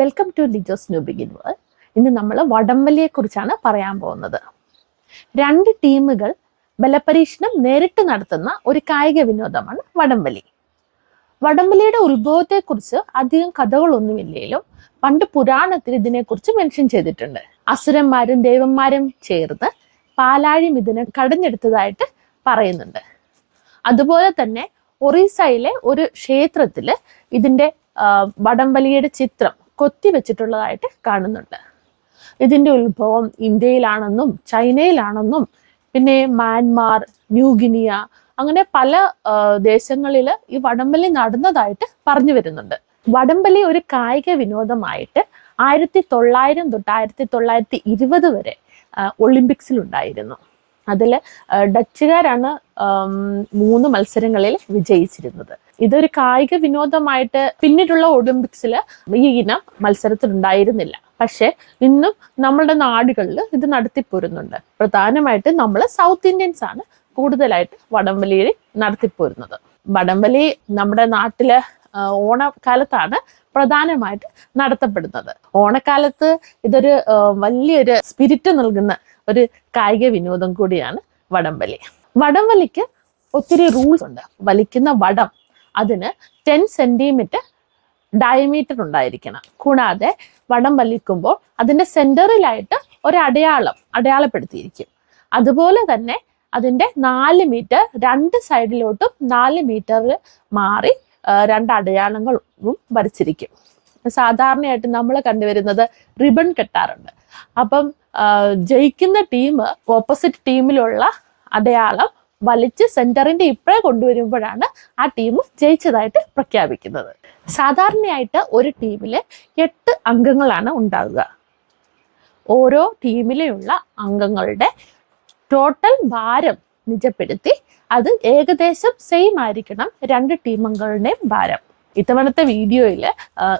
Welcome to Lijo's new begin world ഇന്ന് നമ്മൾ വടംവലിയെ കുറിച്ചാണ് പറയാൻ പോകുന്നത്. രണ്ട് ടീമുകൾ ബലപരീക്ഷണം നേരിട്ട് നടത്തുന്ന ഒരു കായിക വിനോദമാണ് വടംവലി. വടംവലിയുടെ ഉത്ഭവത്തെക്കുറിച്ച് അധികം കഥകളൊന്നുമില്ലെങ്കിലും പണ്ട് പുരാണത്തിൽ ഇതിനെക്കുറിച്ച് മെൻഷൻ ചെയ്തിട്ടുണ്ട്. അസുരന്മാരും ദേവന്മാരും ചേർന്ന് പാലാഴി മിഥുനം കടഞ്ഞെടുത്തതായിട്ട് പറയുന്നുണ്ട്. അതുപോലെ തന്നെ ഒറീസയിലെ ഒരു ക്ഷേത്രത്തിൽ ഇതിന്റെ വടംവലിയുടെ ചിത്രം കൊത്തി വെച്ചിട്ടുള്ളതായിട്ട് കാണുന്നുണ്ട്. ഇതിന്റെ ഉത്ഭവം ഇന്ത്യയിലാണെന്നും ചൈനയിലാണെന്നും പിന്നെ മ്യാൻമാർ ന്യൂഗിനിയ അങ്ങനെ പല ദേശങ്ങളിൽ ഈ വടംവലി നടന്നതായിട്ട് പറഞ്ഞു വരുന്നുണ്ട്. വടംവലി ഒരു കായിക വിനോദമായിട്ട് ആയിരത്തി തൊള്ളായിരം തൊട്ട് ആയിരത്തി തൊള്ളായിരത്തി ഇരുപത് വരെ ഒളിമ്പിക്സിൽ ഉണ്ടായിരുന്നു അതിൽ ഡച്ചുകാരാണ് മൂന്ന് മത്സരങ്ങളിൽ വിജയിച്ചിരുന്നത്. ഇതൊരു കായിക വിനോദമായിട്ട് പിന്നീടുള്ള ഒളിമ്പിക്സിൽ ഈ ഇനം മത്സരത്തിലുണ്ടായിരുന്നില്ല. പക്ഷെ ഇന്നും നമ്മളുടെ നാടുകളിൽ ഇത് നടത്തിപ്പോരുന്നുണ്ട്. പ്രധാനമായിട്ട് നമ്മൾ സൗത്ത് ഇന്ത്യൻസ് ആണ് കൂടുതലായിട്ട് വടംവലിയിൽ നടത്തിപ്പോരുന്നത്. വടംവലി നമ്മുടെ നാട്ടിലെ ഓണക്കാലത്താണ് പ്രധാനമായിട്ട് നടത്തപ്പെടുന്നത്. ഓണക്കാലത്ത് ഇതൊരു വലിയൊരു സ്പിരിറ്റ് നൽകുന്ന ഒരു കായിക വിനോദം കൂടിയാണ് വടംവലി. വടംവലിക്ക് ഒത്തിരി റൂൾസ് ഉണ്ട്. വലിക്കുന്ന വടം അതിന് ടെൻ സെന്റിമീറ്റർ ഡയമീറ്റർ ഉണ്ടായിരിക്കണം. കൂടാതെ വടം വലിക്കുമ്പോൾ അതിന്റെ സെന്ററിലായിട്ട് ഒരു അടയാളം അടയാളപ്പെടുത്തിയിരിക്കും. അതുപോലെ തന്നെ അതിന്റെ നാല് മീറ്റർ രണ്ട് സൈഡിലോട്ടും നാല് മീറ്ററിൽ മാറി രണ്ട് അടയാളങ്ങളും വരച്ചിരിക്കും. സാധാരണയായിട്ട് നമ്മൾ കണ്ടുവരുന്നത് റിബൺ കെട്ടാറുണ്ട്. അപ്പം ജയിക്കുന്ന ടീം ഓപ്പോസിറ്റ് ടീമിലുള്ള അടയാളം വലിച്ച് സെന്ററിന്റെ ഇപ്പഴേ കൊണ്ടുവരുമ്പോഴാണ് ആ ടീം ജയിച്ചതായിട്ട് പ്രഖ്യാപിക്കുന്നത്. സാധാരണയായിട്ട് ഒരു ടീമിൽ എട്ട് അംഗങ്ങളാണ് ഉണ്ടാവുക. ഓരോ ടീമിലെയുള്ള അംഗങ്ങളുടെ ടോട്ടൽ ഭാരം നിജപ്പെടുത്തി അത് ഏകദേശം സെയിം ആയിരിക്കണം രണ്ട് ടീമംഗങ്ങളുടെയും ഭാരം. ഇത്തവണത്തെ വീഡിയോയിൽ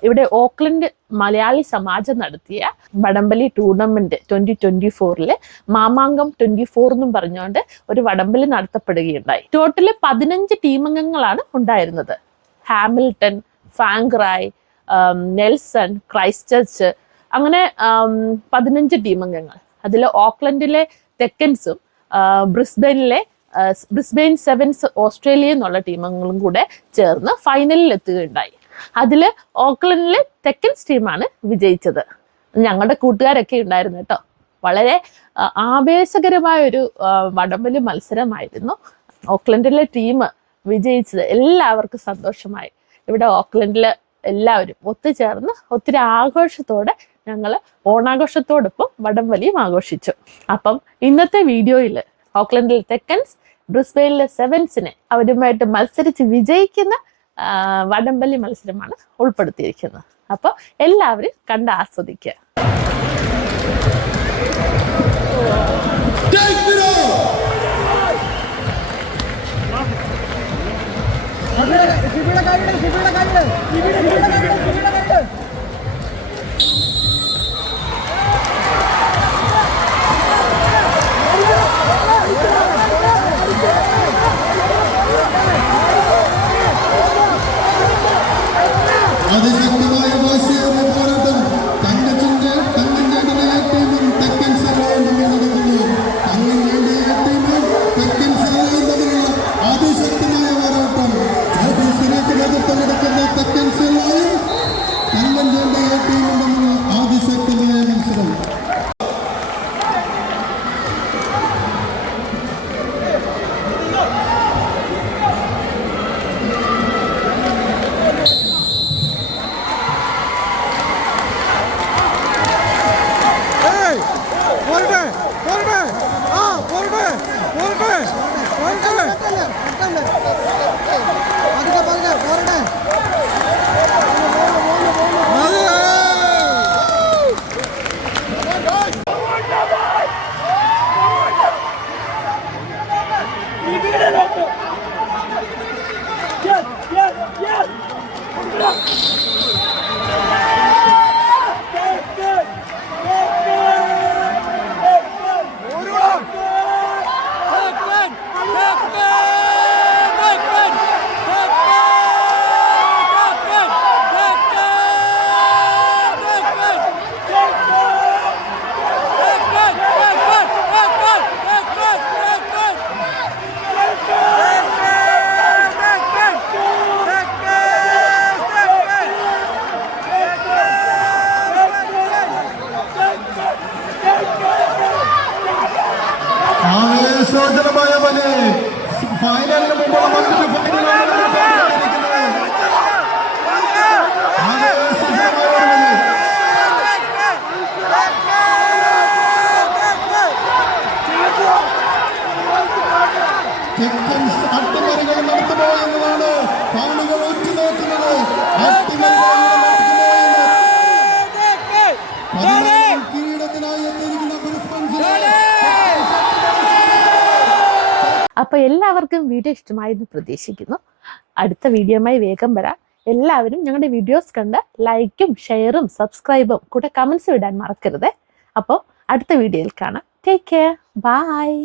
ഇവിടെ ഓക്ലൻഡ് മലയാളി സമാജം നടത്തിയ വടംബലി ടൂർണമെന്റ് ട്വന്റി ട്വന്റി ഫോറിൽ മാമാങ്കം ട്വന്റി ഫോർ എന്നും പറഞ്ഞുകൊണ്ട് ഒരു വടംവലി നടത്തപ്പെടുകയുണ്ടായി. ടോട്ടൽ പതിനഞ്ച് ടീമംഗങ്ങളാണ് ഉണ്ടായിരുന്നത്. ഹാമിൽട്ടൺ ഫാങ്ക്രായ് നെൽസൺ ക്രൈസ്റ്റർച്ച് അങ്ങനെ പതിനഞ്ച് ടീമംഗങ്ങൾ. അതിൽ ഓക്ലൻഡിലെ തെക്കൻസും ബ്രിസ്ബനിലെ ബ്രിസ്ബെയിൻ സെവൻസ് ഓസ്ട്രേലിയ എന്നുള്ള ടീമുകളും കൂടെ ചേർന്ന് ഫൈനലിൽ എത്തുകയുണ്ടായി. അതിൽ ഓക്ലൻഡിലെ തെക്കൻസ് ടീമാണ് വിജയിച്ചത്. ഞങ്ങളുടെ കൂട്ടുകാരൊക്കെ ഉണ്ടായിരുന്നു കേട്ടോ. വളരെ ആവേശകരമായ ഒരു വടംവലി മത്സരമായിരുന്നു ഓക്ലൻഡിലെ ടീം വിജയിച്ചത്. എല്ലാവർക്കും സന്തോഷമായി. ഇവിടെ ഓക്ലൻഡിൽ എല്ലാവരും ഒത്തുചേർന്ന് ഒത്തിരി ആഘോഷത്തോടെ ഞങ്ങൾ ഓണാഘോഷത്തോടൊപ്പം വടംവലിയും ആഘോഷിച്ചു. അപ്പം ഇന്നത്തെ വീഡിയോയിൽ ഓക്ലൻഡിലെ തെക്കൻസ് ബ്രിസ്ബെയിനിലെ സെവൻസിനെ അവരുമായിട്ട് മത്സരിച്ച് വിജയിക്കുന്ന വടംവലി മത്സരമാണ് ഉൾപ്പെടുത്തിയിരിക്കുന്നത്. അപ്പോൾ എല്ലാവരും കണ്ട് ആസ്വദിക്കുക. ഇവിടെ it ഇവിടെ ഇവിടെ ഇവിടെ കാര്യം സിബിയുടെ കാര്യം No Yes, yes, yes! അപ്പൊ എല്ലാവർക്കും വീഡിയോ ഇഷ്ടമായെന്ന് പ്രതീക്ഷിക്കുന്നു. അടുത്ത വീഡിയോയുമായി വേഗം വരാം. എല്ലാവരും ഞങ്ങളുടെ വീഡിയോസ് കണ്ട് ലൈക്കും ഷെയറും സബ്സ്ക്രൈബും കൂടെ കമൻസും വിടാൻ മറക്കരുത്. അപ്പോൾ അടുത്ത വീഡിയോയിൽ കാണാം. Take care bye